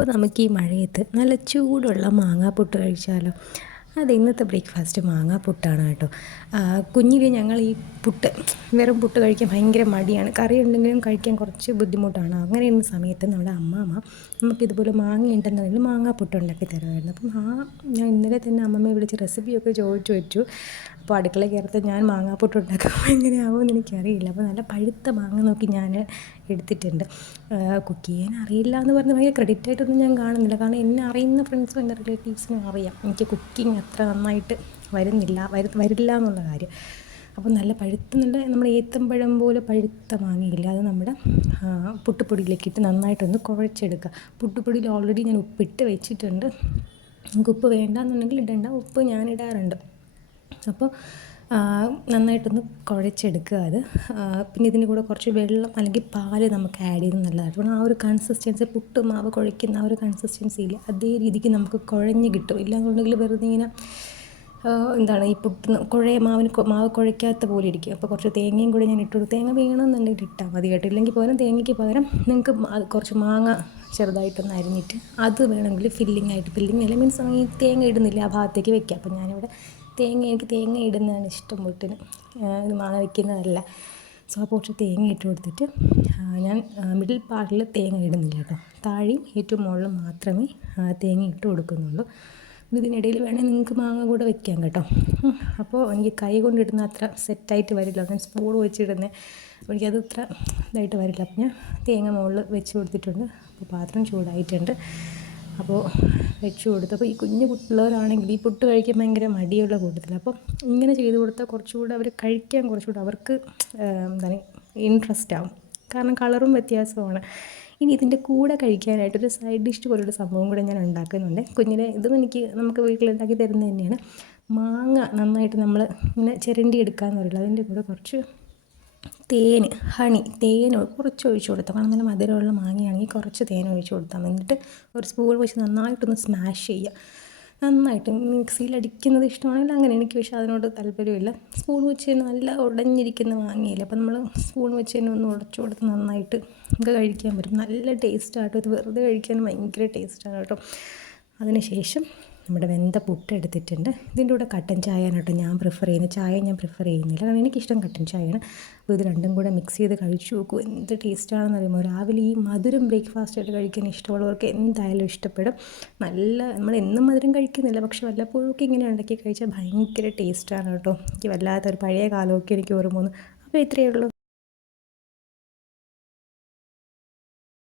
അപ്പോൾ നമുക്ക് ഈ മഴയത്ത് നല്ല ചൂടുള്ള മാങ്ങാപ്പുട്ട് കഴിച്ചാലോ. അത് ഇന്നത്തെ ബ്രേക്ക്ഫാസ്റ്റ് മാങ്ങാപ്പുട്ടാണ് കേട്ടോ. കുഞ്ഞിൽ ഞങ്ങൾ ഈ പുട്ട് വെറും പുട്ട് കഴിക്കാൻ ഭയങ്കര മടിയാണ്, കറി ഉണ്ടെങ്കിലും കഴിക്കാൻ കുറച്ച് ബുദ്ധിമുട്ടാണ്. അങ്ങനെ ഇരുന്ന സമയത്ത് നമ്മുടെ അമ്മാമ്മ നമുക്കിതുപോലെ മാങ്ങ ഉണ്ടെന്നുണ്ടെങ്കിൽ മാങ്ങാപ്പുട്ട് ഉണ്ടാക്കി തരുമായിരുന്നു. അപ്പം ഞാൻ ഇന്നലെ തന്നെ അമ്മമ്മയെ വിളിച്ച് റെസിപ്പിയൊക്കെ ചോദിച്ചു വെച്ചു. അപ്പോൾ അടുക്കള കയറത്ത് ഞാൻ മാങ്ങാപ്പുട്ട് ഉണ്ടാക്കുമ്പോൾ എങ്ങനെയാവുമെന്ന് എനിക്കറിയില്ല. അപ്പോൾ നല്ല പഴുത്ത മാങ്ങ നോക്കി ഞാൻ എടുത്തിട്ടുണ്ട്. കുക്ക് ചെയ്യാൻ അറിയില്ല എന്ന് പറഞ്ഞ് ഭയങ്കര ക്രെഡിറ്റായിട്ടൊന്നും ഞാൻ കാണുന്നില്ല, കാരണം എന്നെ അറിയുന്ന ഫ്രണ്ട്സും എൻ്റെ റിലേറ്റീവ്സിനും അറിയാം എനിക്ക് കുക്കിംഗ് അത്ര നന്നായിട്ട് വരില്ല എന്നുള്ള കാര്യം. അപ്പോൾ നല്ല പഴുത്ത നമ്മുടെ ഏത്തമ്പഴം പോലെ പഴുത്ത മാങ്ങയില്ല, അത് നമ്മുടെ പുട്ടുപൊടിയിലേക്ക് ഇട്ട് നന്നായിട്ടൊന്ന് കുഴച്ചെടുക്കുക. പുട്ടുപൊടിയിൽ ഓൾറെഡി ഞാൻ ഉപ്പിട്ട് വെച്ചിട്ടുണ്ട്. നിങ്ങൾക്ക് ഉപ്പ് വേണ്ടാന്നുണ്ടെങ്കിൽ ഇടണ്ട, ഉപ്പ് ഞാൻ ഇടാറുണ്ട്. അപ്പോൾ നന്നായിട്ടൊന്ന് കുഴച്ചെടുക്കുക അത്. പിന്നെ ഇതിൻ്റെ കൂടെ കുറച്ച് വെള്ളം അല്ലെങ്കിൽ പാല് നമുക്ക് ആഡ് ചെയ്ത് നല്ലതായിട്ട്, കാരണം ആ ഒരു കൺസിസ്റ്റൻസി പുട്ട് മാവ് കുഴയ്ക്കുന്ന ആ ഒരു കൺസിസ്റ്റൻസിയിൽ അതേ രീതിക്ക് നമുക്ക് കുഴഞ്ഞ് കിട്ടും. ഇല്ലാന്നുണ്ടെങ്കിൽ വെറുതെ ഇങ്ങനെ ഈ പുട്ട് മാവ് കുഴയ്ക്കാത്ത പോലെ ഇരിക്കും. അപ്പോൾ കുറച്ച് തേങ്ങയും കൂടി ഞാൻ ഇട്ടുകൊടുത്തു. തേങ്ങ വേണമെന്നുണ്ടെങ്കിൽ ഇട്ടാൽ മതി കേട്ടോ. ഇല്ലെങ്കിൽ പകരം തേങ്ങയ്ക്ക് പകരം നിങ്ങൾക്ക് കുറച്ച് മാങ്ങ ചെറുതായിട്ടൊന്ന് അരിഞ്ഞിട്ട് അത് വേണമെങ്കിൽ ഫില്ലിംഗ് അല്ല മീൻസ് ഈ തേങ്ങ ഇടുന്നില്ല ആ ഭാഗത്തേക്ക് വെക്കുക. അപ്പോൾ ഞാനിവിടെ എനിക്ക് തേങ്ങ ഇടുന്നതാണ് ഇഷ്ടം, പുട്ടിന് മാങ്ങ വയ്ക്കുന്നതല്ല. സോ അപ്പോൾ കുറച്ച് തേങ്ങ ഇട്ട് കൊടുത്തിട്ട് ഞാൻ മിഡിൽ പാർട്ടിൽ തേങ്ങ ഇടുന്നില്ല കേട്ടോ. താഴെയും ഏറ്റവും മുകളിലും മാത്രമേ തേങ്ങ ഇട്ട് കൊടുക്കുന്നുള്ളൂ. ഇതിനിടയിൽ വേണമെങ്കിൽ നിങ്ങൾക്ക് മാങ്ങ കൂടെ വെക്കാം കേട്ടോ. അപ്പോൾ എനിക്ക് കൈ കൊണ്ടിടുന്ന അത്ര സെറ്റായിട്ട് വരില്ല, ഞാൻ സ്പൂൺ വെച്ചിടുന്നത്, അപ്പോൾ എനിക്കത് ഇത്ര ഇതായിട്ട് വരില്ല. അപ്പോൾ ഞാൻ തേങ്ങ മുകളിൽ വെച്ച് കൊടുത്തിട്ടുണ്ട്. അപ്പോൾ പാത്രം ചൂടായിട്ടുണ്ട്, അപ്പോൾ വെച്ച് കൊടുത്തു. അപ്പോൾ ഈ കുഞ്ഞു പിള്ളേരാണെങ്കിൽ ഈ പുട്ട് കഴിക്കാൻ ഭയങ്കര മടിയുള്ള കൂട്ടത്തിൽ. അപ്പോൾ ഇങ്ങനെ ചെയ്ത് കൊടുത്താൽ കുറച്ചുകൂടെ അവർ കഴിക്കാൻ കുറച്ചുകൂടെ അവർക്ക് ഇൻട്രസ്റ്റ് ആവും, കാരണം കളറും വ്യത്യാസമാണ്. ഇനി ഇതിൻ്റെ കൂടെ കഴിക്കാനായിട്ടൊരു സൈഡ് ഡിഷ് പോലൊരു സംഭവം കൂടെ ഞാൻ ഉണ്ടാക്കുന്നുണ്ട്. കുഞ്ഞിനെ ഇതും നമുക്ക് വീട്ടിലുണ്ടാക്കി തരുന്നത് തന്നെയാണ്. മാങ്ങ നന്നായിട്ട് നമ്മൾ ഇങ്ങനെ ചിരണ്ടി എടുക്കാമെന്ന് പറയില്ല, അതിൻ്റെ കൂടെ കുറച്ച് തേൻ കുറച്ച് ഒഴിച്ച് കൊടുത്താൽ, കാരണം നല്ല മധുരമുള്ള മാങ്ങയാണെങ്കിൽ കുറച്ച് തേൻ ഒഴിച്ച് കൊടുത്താൽ, എന്നിട്ട് ഒരു സ്പൂൺ വെച്ച് നന്നായിട്ടൊന്ന് സ്മാഷ് ചെയ്യുക. നന്നായിട്ട് മിക്സിയിൽ അടിക്കുന്നത് ഇഷ്ടമാണെങ്കിൽ അങ്ങനെ, എനിക്ക് പക്ഷേ അതിനോട് താല്പര്യമില്ല. സ്പൂൺ വെച്ച് തന്നെ നല്ല ഉടഞ്ഞിരിക്കുന്ന മാങ്ങയില്ല, അപ്പോൾ നമ്മൾ സ്പൂൺ വെച്ച് തന്നെ ഒന്ന് ഉടച്ചു കൊടുത്ത് നന്നായിട്ട് നമുക്ക് കഴിക്കാൻ പറ്റും. നല്ല ടേസ്റ്റാട്ടോ, ഇത് വെറുതെ കഴിക്കാൻ ഭയങ്കര ടേസ്റ്റാണ് കേട്ടോ. അതിന് ശേഷം നമ്മുടെ വെന്ത പുട്ട് എടുത്തിട്ടുണ്ട്. ഇതിൻ്റെ കൂടെ കട്ടൻ ചായയാണ് കേട്ടോ ഞാൻ പ്രിഫർ ചെയ്യുന്നത്. ചായ ഞാൻ പ്രിഫർ ചെയ്യുന്നില്ല, കാരണം എനിക്കിഷ്ടം കട്ടൻ ചായയാണ്. അപ്പോൾ ഇത് രണ്ടും കൂടെ മിക്സ് ചെയ്ത് കഴിച്ചു നോക്കൂ, എന്ത് ടേസ്റ്റാണെന്ന് അറിയുമ്പോൾ. രാവിലെ ഈ മധുരം ബ്രേക്ക്ഫാസ്റ്റായിട്ട് കഴിക്കാൻ ഇഷ്ടമുള്ളവർക്ക് എന്തായാലും ഇഷ്ടപ്പെടും. നമ്മൾ എന്നും മധുരം കഴിക്കുന്നില്ല, പക്ഷെ വല്ലപ്പോഴൊക്കെ ഇങ്ങനെ ഉണ്ടാക്കി കഴിച്ചാൽ ഭയങ്കര ടേസ്റ്റാണ് കേട്ടോ. എനിക്ക് വല്ലാത്തൊരു പഴയ കാലമൊക്കെ എനിക്ക് ഓർമ്മ വന്നു. അപ്പോൾ ഇത്രയേ ഉള്ളൂ.